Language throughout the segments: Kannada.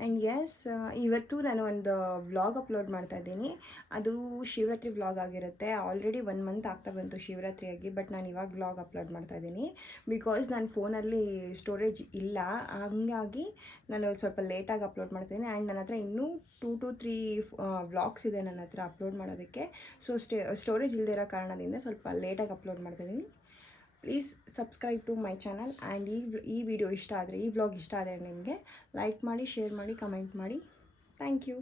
ಆ್ಯಂಡ್ ಎಸ್, ಇವತ್ತು ನಾನು ಒಂದು ವ್ಲಾಗ್ ಅಪ್ಲೋಡ್ ಮಾಡ್ತಾ ಇದ್ದೀನಿ. ಅದು ಶಿವರಾತ್ರಿ ವ್ಲಾಗ್ ಆಗಿರುತ್ತೆ. ಆಲ್ರೆಡಿ 1 ಮಂತ್ ಆಗ್ತಾ ಬಂತು ಶಿವರಾತ್ರಿಯಾಗಿ, ಬಟ್ ನಾನು ಇವಾಗ ವ್ಲಾಗ್ ಅಪ್ಲೋಡ್ ಮಾಡ್ತಾ ಇದ್ದೀನಿ ಬಿಕಾಸ್ ನನ್ನ ಫೋನಲ್ಲಿ ಸ್ಟೋರೇಜ್ ಇಲ್ಲ. ಹಾಗಾಗಿ ನಾನು ಸ್ವಲ್ಪ ಲೇಟಾಗಿ ಅಪ್ಲೋಡ್ ಮಾಡ್ತೀನಿ. ಆ್ಯಂಡ್ ನನ್ನ ಹತ್ರ ಇನ್ನೂ 2 to 3 ವ್ಲಾಗ್ಸ್ ಇದೆ ನನ್ನ ಹತ್ರ ಅಪ್ಲೋಡ್ ಮಾಡೋದಕ್ಕೆ. ಸೊ ಸ್ಟೋರೇಜ್ ಇಲ್ಲದಿರೋ ಕಾರಣದಿಂದ ಸ್ವಲ್ಪ ಲೇಟಾಗಿ ಅಪ್ಲೋಡ್ ಮಾಡ್ತಾಯಿದ್ದೀನಿ. Please subscribe to my channel. And ಈ ವಿಡಿಯೋ ಇಷ್ಟ ಆದರೆ, ಈ ವ್ಲಾಗ್ ಇಷ್ಟ ಆದರೆ ನಿಮಗೆ ಲೈಕ್ ಮಾಡಿ, ಶೇರ್ ಮಾಡಿ, ಕಮೆಂಟ್ ಮಾಡಿ. Thank you.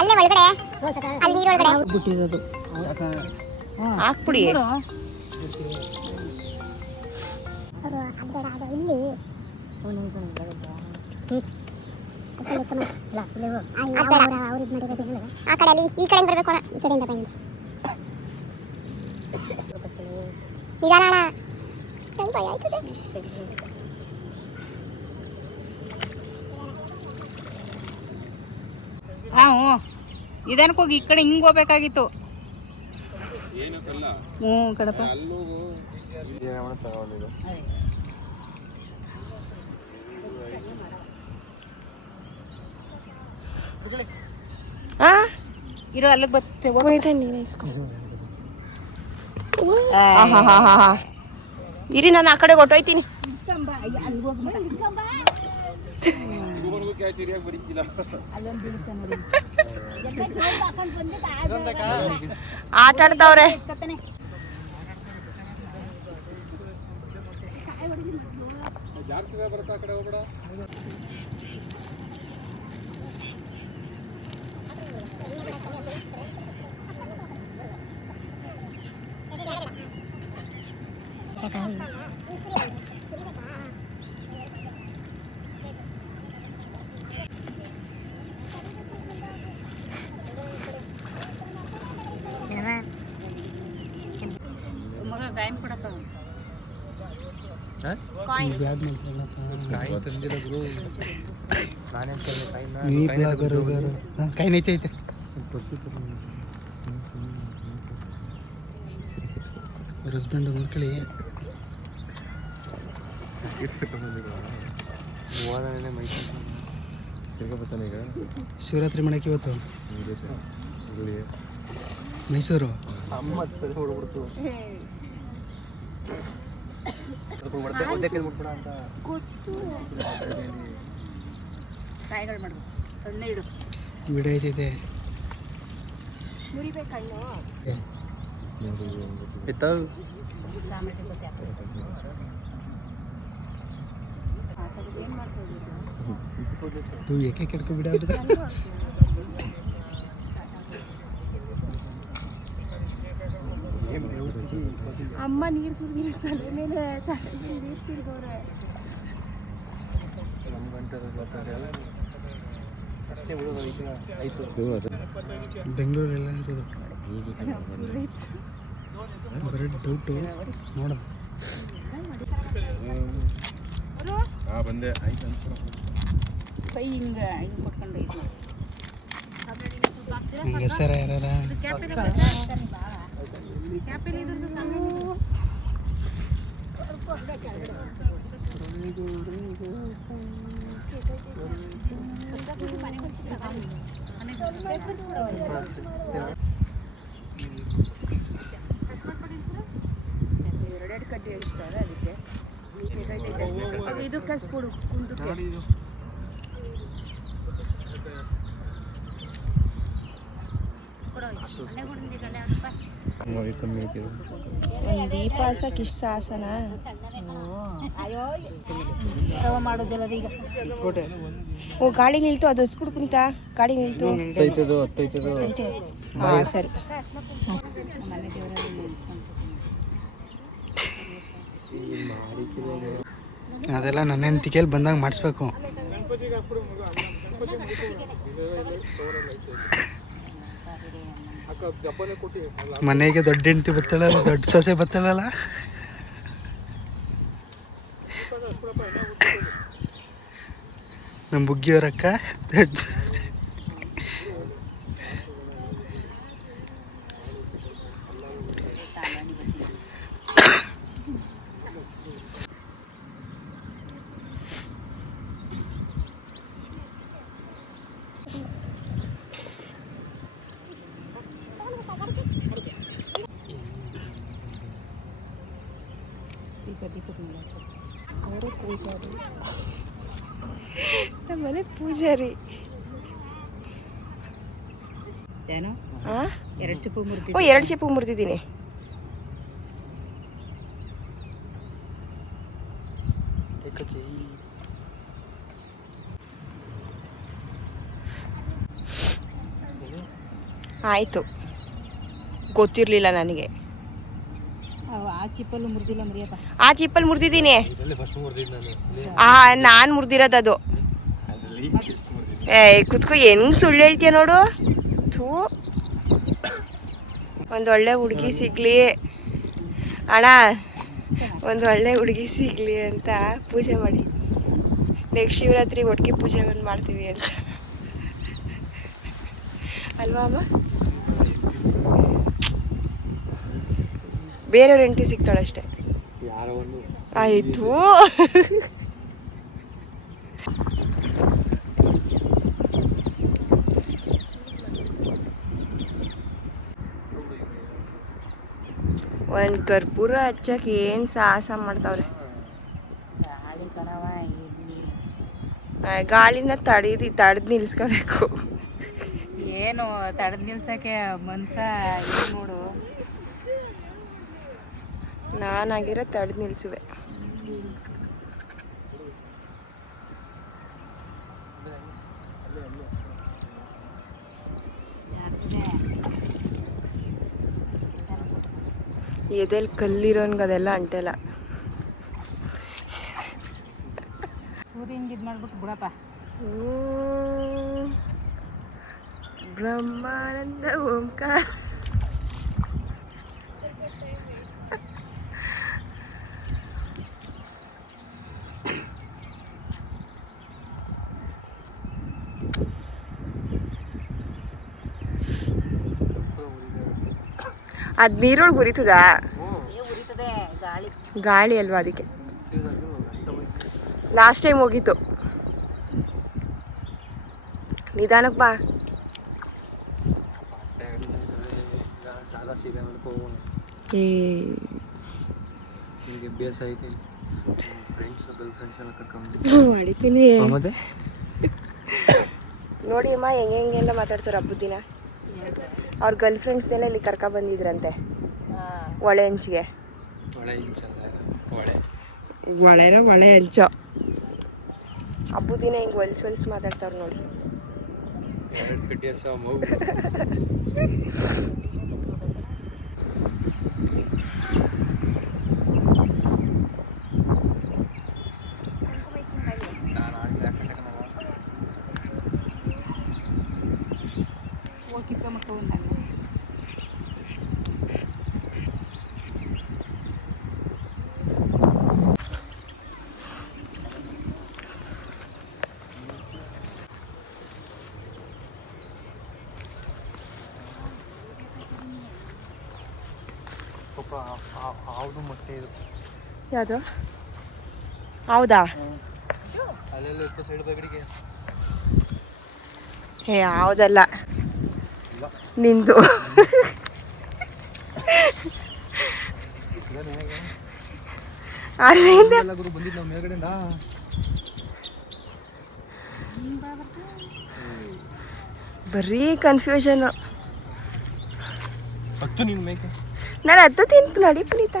ಅಲ್ಲೇ ಒಳಗಡೆ ಅಲ್ಲಿ ನೀರು ಒಳಗಡೆ ಬಿಟ್ಟಿರೋದು ಹಾಕ್ಬಿಡಿ. ಇಲ್ಲಿ ಆ ಕಡೆ ಅಲ್ಲಿ ಈ ಕಡೆಯಿಂದ ಬರಬೇಕು. ಈ ಕಡೆಯಿಂದ ಬನ್ನಿ. ನಿಧಾನ ಭಯ ಆಯ್ತದೆ. ನಿಧಾನಕ್ಕೆ ಹೋಗಿ. ಈ ಕಡೆ ಹಿಂಗ್ ಹೋಗ್ಬೇಕಾಗಿತ್ತು. ಕಡಪ ಇರೋ ಅಲ್ಲಿಗೆ ಬರ್ತೇ. ಇರಿ, ನಾನು ಆ ಕಡೆ ಹೊಟ್ಟೋಯ್ತೀನಿ. ಆಟ ಆಡ್ತಾವ್ರೆ. ಮಗ ಗಾಯನ್ ಕೊಡಪ್ಪ. ಕಾಯಿನೈತೆ ಹಸ್ಬೆಂಡ್ ನೋಡ್ಕೊಳ್ಳಿ. ಶಿವರಾತ್ರಿ ಮಾಡಕ್ಕೆ ಇವತ್ತು ಮೈಸೂರು. ವಿಡಿಯೋ ಐತೈತೆ. तू ಏಕೆ ಕೆಡ್ಕೊಬಿಡ ಅಮ್ಮ ನೀರು ಸುರಿದಿರೋ ತಲೆ ಮೇಲೆ ನೀರು ಸುರಿದವ್ರೆ. ಬೆಂಗಳೂರೆಲ್ಲ ಇರೋದು ಬರೀ ಡೌಟು ನೋಡೋದು. ಬಂದೆ ಆಯ್ತು ಕೈ ಹಿಂಗೆ ಕೊಟ್ಕೊಂಡು ನಂಗೆ ಹೆಸರ ಯಾರ ಎರಡೆರಡು ಕಡ್ಡಿ ಹೇಳ್ತಾರೆ ಅದಕ್ಕೆ. ಇದು ಕಸ್ಬಿಡು ಕುಂದಕ್ಕೆ. ಒಂದು ದೀಪ ಹಾಸಕ್ಕೆ ಇಷ್ಟು ಸಾಸನ ಮಾಡೋದಿಲ್ಲ ಈಗ. ಓ ಗಾಡಿ ನಿಲ್ತು, ಅದು ಹಸ್ಬಿಡು ಕುಂತ. ಗಾಡಿ ನಿಲ್ತು. ಹಾಂ ಸರಿ. ಅದೆಲ್ಲ ನನ್ನ ಹೆಂಡತಿಗೆಲ್ಲಿ ಬಂದಾಗ ಮಾಡಿಸ್ಬೇಕು. ಮನೆಗೆ ದೊಡ್ಡ ಹೆಂಡತಿ ಬತ್ತಲ್ಲ, ದೊಡ್ಡ ಸೊಸೆ ಬತ್ತಲ್ಲ. ನಮ್ಮ ಬುಗ್ಗಿಯವರಕ್ಕ ದೊಡ್ಡ ಅವರು ಪೂಜಾರಿ, ನಮ್ಮನೆ ಪೂಜಾರಿ. ಜಾನು ಹಾಂ 2 ಚಿಪ್ಪು ಮುರಿದಿ. 2 ಚಿಪ್ಪು ಮುರಿದಿದ್ದೀನಿ. ಆಯಿತು, ಗೊತ್ತಿರಲಿಲ್ಲ ನನಗೆ. ಆ ಚಿಪ್ಪಲ್ಲೂ ಮುರಿದಿಲ್ಲ ಮರಿಯಪ್ಪ. ಆ ಚಿಪ್ಪಲ್ಲಿ ಮುರಿದಿದ್ದೀನಿ. ನಾನು ಮುರಿದಿರೋದು ಅದು. ಕುತ್ಕೋ, ಹೆಂಗೆ ಸುಳ್ಳು ಹೇಳ್ತೀಯ ನೋಡು. ಥೂ, ಒಂದು ಒಳ್ಳೆ ಹುಡುಗಿ ಸಿಗಲಿ ಅಣ್ಣ, ಒಂದು ಒಳ್ಳೆ ಹುಡುಗಿ ಸಿಗಲಿ ಅಂತ ಪೂಜೆ ಮಾಡಿ. ನೆಕ್ಸ್ಟ್ ಶಿವರಾತ್ರಿ ಒಟ್ಟಿಗೆ ಪೂಜೆ ಬಂದು ಮಾಡ್ತೀವಿ ಅಂತ ಅಲ್ವಾ ಅಮ್ಮ? ಬೇರೆಯವ್ರ ಹೆಂಡತಿ ಸಿಗ್ತಾಳಷ್ಟೆ. ಆಯಿತು. ಒಂದು ಕರ್ಪೂರ ಹಚ್ಚಕ್ಕೆ ಏನು ಸಾಹಸ ಮಾಡ್ತಾವ್ರೆ. ಗಾಳಿನ ತಡೆದು ನಿಲ್ಸ್ಕೋಬೇಕು. ಏನು ತಡೆದು ನಿಲ್ಸಕ್ಕೆ ಮನ್ಸ ನೋಡು. ನಾನಾಗಿರೋ ತಡೆದು ನಿಲ್ಸುವೆ. ಎದೆಲ್ಲಿ ಕಲ್ಲಿರೋನ್ಗೆ ಅದೆಲ್ಲ ಅಂಟೆಲ್ಲ. ಊರಿ ಹಿಂಗೆ ಇದು ಮಾಡ್ಬಿಟ್ಟು ಬಿಡಪ್ಪ. ಬ್ರಹ್ಮಾನಂದ ಓಂಕಾರ. ಅದು ನೀರೊಳಗೆ ಉರಿತದಾ? ಗಾಳಿ ಅಲ್ವಾ, ಅದಕ್ಕೆ. ಲಾಸ್ಟ್ ಟೈಮ್ ಹೋಗಿತ್ತು. ನಿಧಾನಕ್ಕೆ ಬಾ. ಏ ಮಾಡಿದ್ದೀನಿ ನೋಡಿ ಅಮ್ಮ, ಹೆಂಗೆಲ್ಲ ಮಾತಾಡ್ತಾರೆ ಹಬ್ಬದ ದಿನ. ಅವ್ರ ಗರ್ಲ್ ಫ್ರೆಂಡ್ಸ್ನೆಲ್ಲ ಇಲ್ಲಿ ಕರ್ಕೊಬಂದಿದ್ರಂತೆ ಒಳೆ ಹಂಚಿಗೆ. ಒಳೆ ಹಂಚೋ ಹಬ್ಬದ ದಿನ ಹಿಂಗೆ ಹೊಲ್ಸು ಮಾತಾಡ್ತಾವ್ರು ನೋಡಿ. ಯಾವುದು? ಹೌದಾ? ಏ ಹೌದಲ್ಲ, ನಿಂದು. ಅಲ್ಲಿಂದ ಬರೀ ಕನ್ಫ್ಯೂಷನ್. ನಾನು ಹತ್ತತೀನಿ ನಡಿ ಪುನೀತ.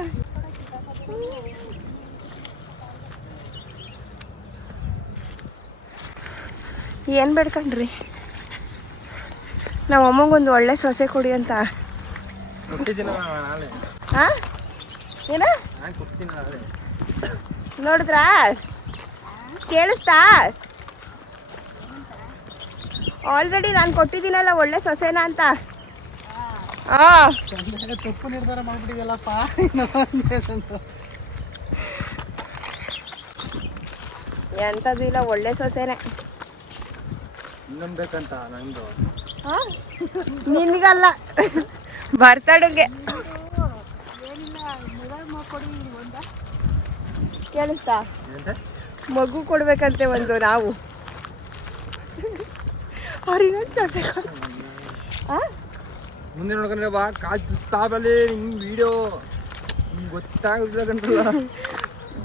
ಏನು ಬೇಡ್ಕೊಂಡ್ರಿ? ನಾವು ಅಮ್ಮಂಗೊಂದು ಒಳ್ಳೆ ಸೊಸೆ ಕೊಡಿ ಅಂತ. ಹಾಂ ಏನ ನೋಡಿದ್ರಾ? ಕೇಳಿಸ್ತಾ? ಆಲ್ರೆಡಿ ನಾನು ಕೊಟ್ಟಿದ್ದೀನಲ್ಲ ಒಳ್ಳೆ ಸೊಸೆನ ಅಂತ. ತಪ್ಪು ನಿರ್ಧಾರ ಮಾಡ್ಬಿಟ್ಟಿದೆಯಲ್ಲಪ್ಪ. ಎಂಥದ್ದು ಇಲ್ಲ, ಒಳ್ಳೆ ಸೊಸೆನೆ. ಇನ್ನೊಂದು ಬೇಕಂತ ನಂದು. ನಿನ್ಗಲ್ಲ, ಬರ್ತಡುಗೆ. ಕೇಳಿಸ್ತಾ? ಮಗು ಕೊಡ್ಬೇಕಂತೆ ಒಂದು ನಾವು. ಅವ್ರಿಗೊಂದು ಸೊಸೆ ಕೊಡ. ಮುಂದೆ ನೋಡ್ಕೊಂಡ್ರೆ ಬಾ ಕಾಜು ತಾಬಲ್ಲಿ ನಿಂಗೆ ವಿಡಿಯೋ ಗೊತ್ತಾಗೋದಿಲ್ಲ ಕಂಡ್ರಲ್ಲ.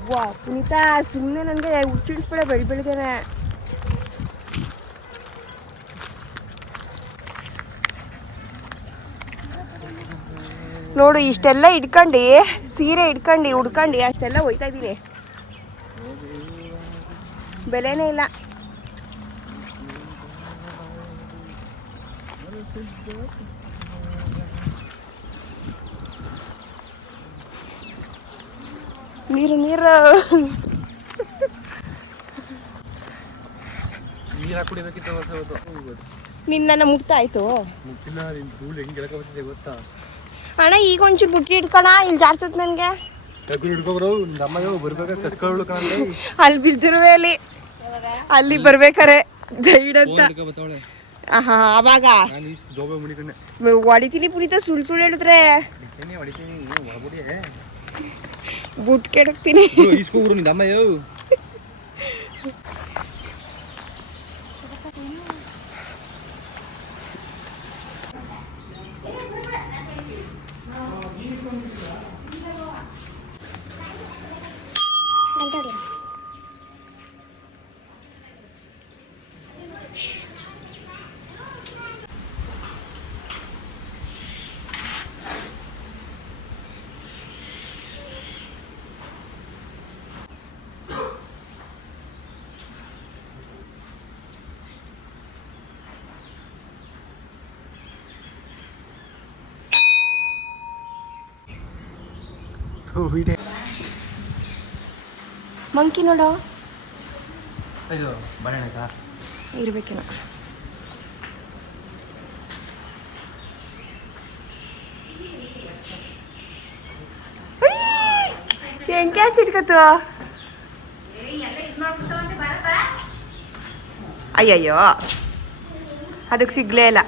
ವಾ ಪುನೀತ, ಸುಮ್ಮನೆ ನನಗೆ ಹುಚ್ಚಿಡಿಸ್ಬೇಡ ಬೆಳಿಗ್ಗೆನೆ. ನೋಡು ಇಷ್ಟೆಲ್ಲ ಇಟ್ಕೊಂಡು, ಸೀರೆ ಇಟ್ಕೊಂಡು ಹುಡ್ಕೊಂಡು ಅಷ್ಟೆಲ್ಲ ಹೋಯ್ತಾ ಇದ್ದೀನಿ. ಬೆಲೆನೇ ಇಲ್ಲ. ನೀರು ನೀರು ನೀರು ಕುಡಿಬೇಕಿತ್ತು ಹೊಸ. ನಿನ್ನ ಮುಕ್ತ ಆಯ್ತು. ಮುಚ್ಚಿಲ್ಲ, ನಿನ್ನ ಧೂಳು ಹೆಂಗೆ ಗೆಳಕಬತ್ತಿದೆ ಗೊತ್ತಾ? ಅಣ್ಣ ಈಗ ಒಂಚೂರು ಬುಟ್ಟಿ ಇಟ್ಕೊಣ, ಇಲ್ಲಿ ಜಾರ್ತದ ನನಗೆ. ಹಿಡ್ಕೊಬ್ರು ನಮ್ಮಯ್ಯೋ ಬರ್ಬೇಕಾದ್ರೆ ಕಸ್ಕೊಳ್ಳು ಕಾಣೆ. ಅಲ್ಲಿ ಬಿದ್ದಿರುವೆ ಅಲ್ಲಿ ಬರ್ಬೇಕಾರೆ ಗೈಡ್ ಅಂತ. ಆಹಾ ಅವಾಗ ಜೋಬೆ ಮುಡಿಕೊಂಡೆ ಹೊಡಿತೀನಿ ಪುನೀತ, ಸುಳ್ಳು ಹೇಳಿದ್ರೆ ಹೊಡಿತೀನಿ. ಬುಟ್ ಕೆಡಕ್ತೀನಿ. ಇಸ್ಕೊಬ್ರು ನಿನ್ನ ಅಮ್ಮಯ್ಯೋ. ಮಂಕಿ ನೋಡು ಇದು ಬರೋಣಕ್ಕ ಇರ್ಬೇಕೇನೋ. ಹೆಂಗೆ ಚಿಟ್ಕತ್ತು. ಅಯ್ಯಯ್ಯೋ ಅದಕ್ಕೆ ಸಿಗ್ಲೇ ಇಲ್ಲ.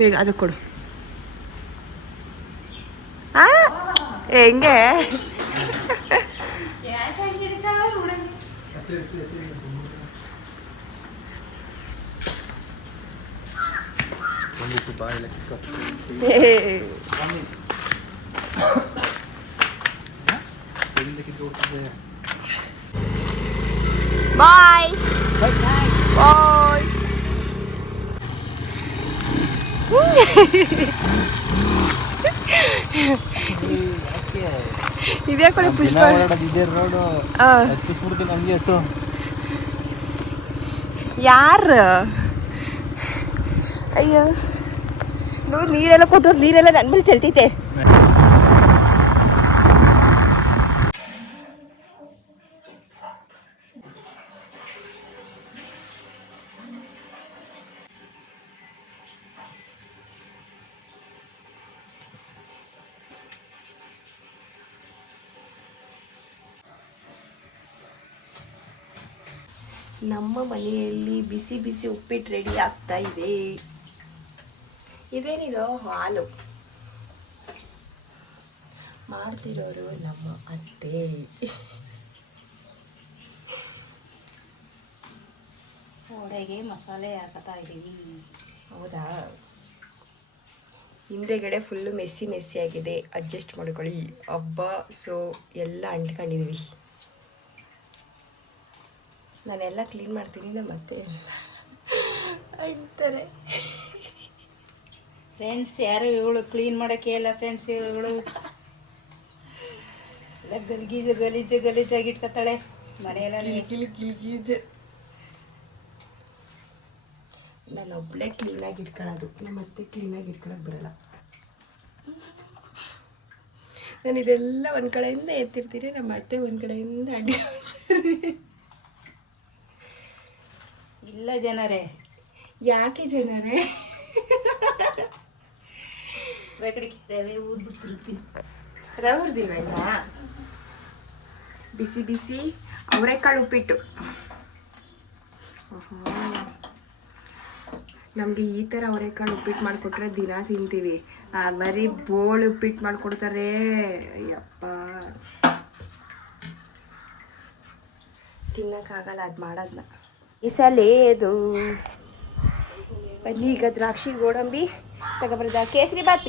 ಬೇಗ ಅದಕ್ಕೆ ಕೊಡು. ಹೆಂಗೆ ಬಾಯ್ ಬಾಯ್. ಇದೇ ಕೊಡಿ ಪುಷ್ಪ. ಯಾರು ಅಯ್ಯೋ ನೋಡಿ, ನೀರೆಲ್ಲ ಕೊಟ್ಟರು, ನೀರೆಲ್ಲ ನನ್ನ ಮೇಲೆ ಚೆಲ್ತೈತೆ. ನಮ್ಮ ಮನೆಯಲ್ಲಿ ಬಿಸಿ ಬಿಸಿ ಉಪ್ಪಿಟ್ಟು ರೆಡಿ ಆಗ್ತಾ ಇದೆ. ಇದೇನಿದು ಹಾಲು ಮಾಡ್ತಿರೋರು ನಮ್ಮ ಅತ್ತೆ. ವಡೆಗೆ ಮಸಾಲೆ ಹಾಕತಾ ಇದ್ದೀವಿ. ಹೌದಾ? ಹಿಂದೆಗಡೆ ಫುಲ್ಲು ಮೆಸ್ಸಿ ಮೆಸ್ಸಿ ಆಗಿದೆ, ಅಡ್ಜಸ್ಟ್ ಮಾಡ್ಕೊಳ್ಳಿ. ಹಬ್ಬ ಸೊ ಎಲ್ಲ ಅಂಟ್ಕೊಂಡಿದ್ದೀವಿ. ನಾನೆಲ್ಲ ಕ್ಲೀನ್ ಮಾಡ್ತೀನಿ, ನಮ್ಮ ಅತ್ತೆ ಅಂತಾರೆ. ಫ್ರೆಂಡ್ಸ್ ಯಾರು ಇವಳು ಕ್ಲೀನ್ ಮಾಡೋಕ್ಕೆ ಇಲ್ಲ ಫ್ರೆಂಡ್ಸ್. ಇವಳು ಎಲ್ಲ ಗಲೀಜು ಗಲೀಜು ಗಲೀಜಾಗಿ ಇಟ್ಕೊತಾಳೆ ಮನೆಯೆಲ್ಲ. ಗಲೀಜು ನಾನು ಒಬ್ಬಳೇ ಕ್ಲೀನಾಗಿ ಇಟ್ಕೊಳ್ಳೋದು, ನಮ್ಮ ಅತ್ತೆ ಕ್ಲೀನಾಗಿ ಇಟ್ಕೊಳಕ್ಕೆ ಬರಲ್ಲ. ನಾನು ಇದೆಲ್ಲ ಒಂದು ಕಡೆಯಿಂದ ಎತ್ತಿರ್ತೀನಿ, ನಮ್ಮ ಅತ್ತೆ ಒಂದು ಕಡೆಯಿಂದ ಅಡ್ಡಿ. ಇಲ್ಲ ಜನರೇ, ಯಾಕೆ ಜನರೇ? ರವೆ ಊದ್ಬಿಡ್ತಿರ್ತೀನಿ. ರವೆ ಹುರಿದಿಲ್ವ ಇಲ್ಲ? ಬಿಸಿ ಬಿಸಿ ಅವರೆಕಾಳು ಉಪ್ಪಿಟ್ಟು. ನಮಗೆ ಈ ಥರ ಅವರೆಕಾಳು ಉಪ್ಪಿಟ್ಟು ಮಾಡಿಕೊಟ್ರೆ ದಿನ ತಿಂತೀವಿ. ಬರೀ ಬೋಳು ಉಪ್ಪಿಟ್ಟು ಮಾಡಿಕೊಡ್ತಾರೆ. ಅಯ್ಯಪ್ಪ, ತಿನ್ನೋಕ್ಕಾಗಲ್ಲ ಅದು ಮಾಡೋದನ್ನ. ಈ ಸಲೇದು ಬನ್ನಿ ಈಗ ದ್ರಾಕ್ಷಿ ಗೋಡಂಬಿ ತಗೊಬರ್ದ. ಕೇಸರಿ ಬಾತ್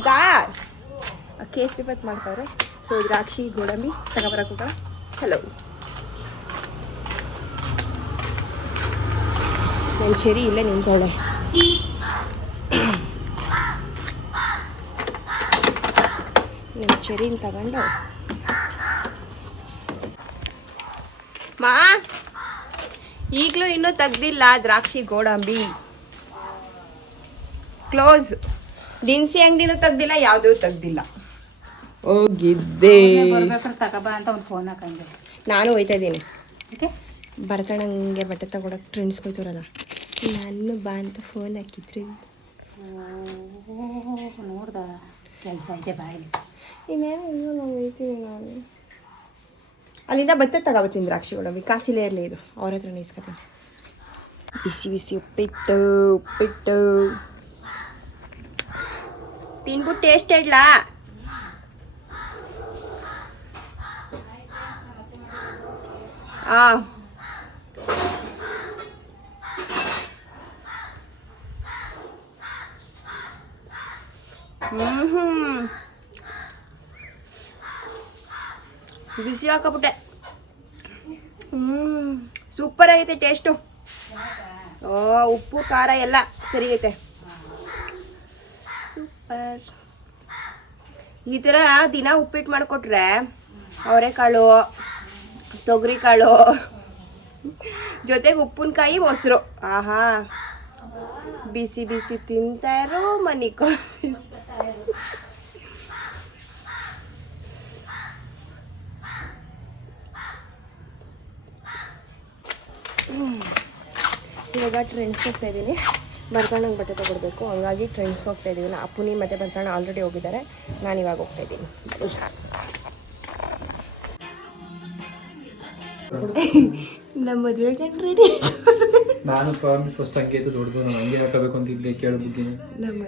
ಕೇಸರಿ ಬಾತ್ ಮಾಡ್ತಾರೆ. ಸೊ ದ್ರಾಕ್ಷಿ ಗೋಡಂಬಿ ತಗೊಬರಕ್ಕೆ ಚಲೋ. ನನ್ನ ಚೆರಿ ಇಲ್ಲೇ ನಿಂತೋಳೆ. ನನ್ನ ಚೆರಿನ ತಗೊಂಡು ಮಾ ಈಗಲೂ ಇನ್ನೂ ತೆಗ್ದಿಲ್ಲ ದ್ರಾಕ್ಷಿ ಗೋಡಂಬಿ. ಕ್ಲೋಸ್. ದಿನಸಿ ಅಂಗಡಿನೂ ತೆಗ್ದಿಲ್ಲ, ಯಾವುದೂ ತೆಗ್ದಿಲ್ಲ. ಹೋಗಿದ್ದೆ ಬರ್ಬೇಕಾದ್ರೆ ತಗೋಬಾ ಅಂತ ಒಂದು ಫೋನ್ ಹಾಕಂಗೆ. ನಾನು ಹೋಯ್ತಾ ಇದ್ದೀನಿ. ಓಕೆ, ಬರ್ಕಣಂಗೆ ಬಟ್ಟೆ ತಗೊಳಕ್ಕೆ ಫ್ರೆಂಡ್ಸ್ ಹೋಯ್ತಾರಲ್ಲ, ನಾನು ಬಾ ಅಂತ ಫೋನ್ ಹಾಕಿದ್ರಿ. ನೋಡ್ದ ಕೆಲಸ ಇದೆ ಬಾಯಲ್ಲಿ. ಇನ್ನೇನು ನಾನು ಹೋಯ್ತೀನಿ. ನಾನು ಅಲ್ಲಿಂದ ಬತ್ತೆ ತಗೋಬತ್ತೀನಿ ದ್ರಾಕ್ಷಿ ಗೋಡಂಬಿ. ಕಾಸಿಲೇ ಇರಲಿ, ಇದು ಅವ್ರ ಹತ್ರ ಇಸ್ಕೊತೀನಿ. ಬಿಸಿ ಬಿಸಿ ಉಪ್ಪಿಟ್ಟು ತಿನ್ಬಿಟ್ಟು ಟೇಸ್ಟ್ ಹೇಳಲಾ? ಹಾಂ, ಬಿಸಿ ಹಾಕಬಿಟ್ಟೆ. ಸೂಪರ್ ಆಗೈತೆ ಟೇಸ್ಟು. ಉಪ್ಪು ಖಾರ ಎಲ್ಲ ಸರಿ ಐತೆ. ಸೂಪರ್. ಈ ಥರ ದಿನ ಉಪ್ಪಿಟ್ಟು ಮಾಡಿಕೊಟ್ರೆ ಅವರೆಕಾಳು, ತೊಗರಿಕಾಳು ಜೊತೆಗೆ ಉಪ್ಪಿನಕಾಯಿ, ಮೊಸರು, ಆಹಾ ಬಿಸಿ ಬಿಸಿ ತಿಂತಾರೋ ಮನಿಕೋ. ಇವಾಗ ಟ್ರೆಂಡ್ಸ್ಗೆ ಹೋಗ್ತಾ ಇದ್ದೀನಿ. ಬರ್ತಾಣಂಗೆ ಬಟ್ಟೆ ತೊಗೊಳ್ಬೇಕು, ಹಂಗಾಗಿ ಟ್ರೆಂಡ್ಸ್ಗೆ ಹೋಗ್ತಾ ಇದ್ದೀವಿ. ಅಪ್ಪುನಿ ಮತ್ತು ಬರ್ತಾಣ ಆಲ್ರೆಡಿ ಹೋಗಿದ್ದಾರೆ. ನಾನು ಇವಾಗ ಹೋಗ್ತಾ ಇದ್ದೀನಿ. ನಮ್ಮ ಮದುವೆಗೆ ರೆಡಿ. ನಾನು ಫಸ್ಟ್ ಹಂಗೆ ಇತ್ತು ದೊಡ್ಡದು, ನಾನು ಹಂಗೆ ಹಾಕಬೇಕು ಅಂತಿದ್ದೆ ಕೇಳೋ ಬಗ್ಗೆ. ನಮ್ಮ